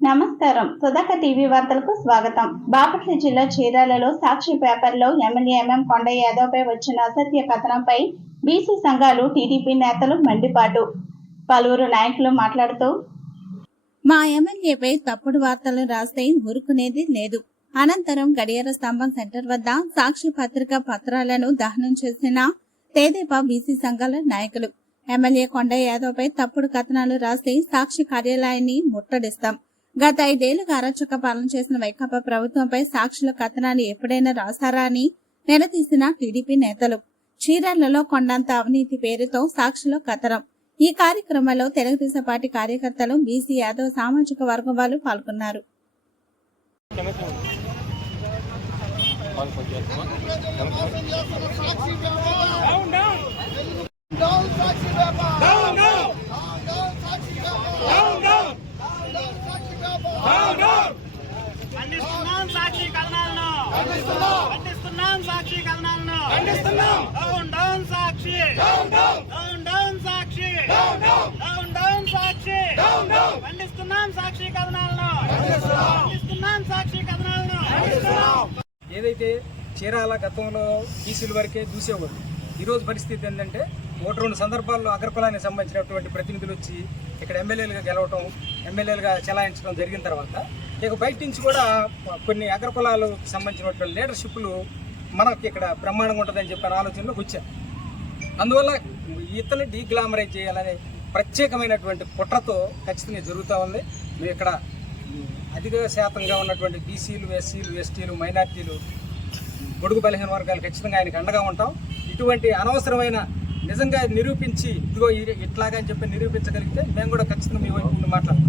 నమస్కారం. సుధాక టీవీ వార్తలకు స్వాగతం. బాపట్ల జిల్లా చీరాలలో సాక్షి పేపర్లో ఎమ్మెల్యే ఎంఎం కొండ యాదవ్పై వచ్చిన అసత్య కథనంపై బీసీ సంఘాలు, టీడీపీ నేతలు మండిపాటు. పలువురు నాయకులు మాట్లాడుతూ, మా ఎమ్మెల్యేపై తప్పుడు వార్తలు రాస్తే ఊరుకునేది లేదు. అనంతరం గడియార స్తంభం సెంటర్ వద్ద సాక్షి పత్రిక పత్రాలను దహనం చేసిన తెదేపా బీసీ సంఘాల నాయకులు. ఎమ్మెల్యే కొండ యాదవ్పై తప్పుడు కథనాలు రాస్తే సాక్షి కార్యాలయాన్ని ముట్టడిస్తాం. గత 5 ఏళ్లుగా అరాచక పాలన చేసిన వైకాపా ప్రభుత్వంపై సాక్షుల కథనాలు ఎప్పుడైనా రాశారా అని నిలదీసిన టీడీపీ నేతలు. చీరాలలో కొండంత అవినీతి పేరుతో సాక్షుల కథనం. ఈ కార్యక్రమంలో తెలుగుదేశం పార్టీ కార్యకర్తలు, బీసీ యాదవ్ సామాజిక వర్గం వాళ్ళు పాల్గొన్నారు. సాక్షి కథనాలను ఖండిస్తున్నాం. సాక్షి కథనాలను ఖండిస్తున్నాం. డౌన్ సాక్షి, డౌన్ సాక్షి, డౌన్ సాక్షి, ఖండిస్తున్నాం. సాక్షి కథనాలను ఖండిస్తున్నాం. సాక్షి కథనాలను ఏదైతే చీరాల గతంలో బీసీల వరకే చూసేవారు, ఈరోజు పరిస్థితి ఏంటంటే 1-2 సందర్భాల్లో అగ్రకులానికి సంబంధించినటువంటి ప్రతినిధులు వచ్చి ఇక్కడ ఎమ్మెల్యేలుగా గెలవటం, ఎమ్మెల్యేలుగా చెలాయించడం జరిగిన తర్వాత ఇక బయట నుంచి కూడా కొన్ని అగ్రకులాలకు సంబంధించినటువంటి లీడర్షిప్లు మనకి ఇక్కడ బ్రహ్మాండంగా ఉంటుందని చెప్పిన ఆలోచనలోకి వచ్చారు. అందువల్ల ఇతను డీగ్లామరైజ్ చేయాలనే ప్రత్యేకమైనటువంటి కుట్రతో ఖచ్చితంగా జరుగుతూ ఉంది. మేము ఇక్కడ అధిక శాతంగా ఉన్నటువంటి బీసీలు, ఎస్సీలు, ఎస్టీలు, మైనార్టీలు, బడుగు బలహీన వర్గాలు ఖచ్చితంగా ఆయనకు అండగా ఉంటాం. ఇటువంటి అనవసరమైన నిజంగా నిరూపించి ఇదిగో ఇట్లాగని చెప్పి నిరూపించగలిగితే మేము కూడా ఖచ్చితంగా మీ వైపు మాట్లాడతాం.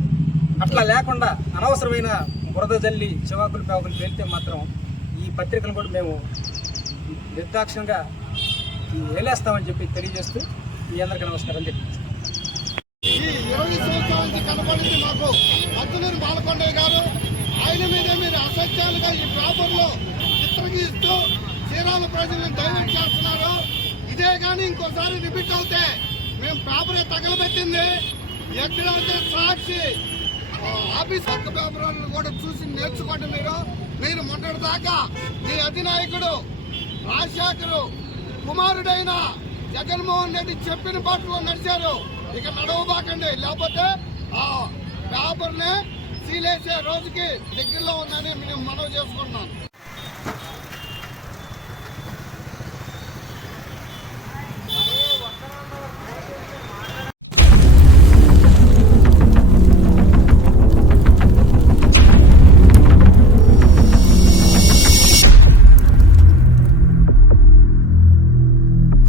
అట్లా లేకుండా అనవసరమైన బురద జల్లి చివాకులు పేవకులు వెళ్తే మాత్రం ఈ పత్రికలు కూడా మేము నిర్దాక్షిణంగా వేలేస్తామని చెప్పి తెలియజేస్తూ మీ అందరికీ నమస్కారం చెప్పి. ఈ 20 సంవత్సరాల నుంచి కనపడింది మాకు అత్తులూరు బాలకొండయ్య గారు. ఆయన మీదే మీరు అసత్యాలుగా ఈ పేపర్లో చిత్రగీస్తూ చీరాల ప్రజలను డైవర్ట్ చేస్తున్నారు. ఇదే కానీ ఇంకోసారి రిపీట్ అవుతే మేము పేపరే తగలబెట్టింది. ఎక్కడైతే సాక్షి ఆఫీస్ పక్క పేపర్లను కూడా చూసి నేర్చుకోండి. మీరు మొన్నటిదాకా మీ అధినాయకుడు రాజశేఖరు కుమారుడైన జగన్మోహన్ రెడ్డి చెప్పిన పాటలో నడిచారు. ఇక నడవబాకండి, లేకపోతే ఆ పేపర్నే సీలేసే రోజుకి దగ్గరలో ఉందని మేము మనవి చేసుకుంటున్నాం.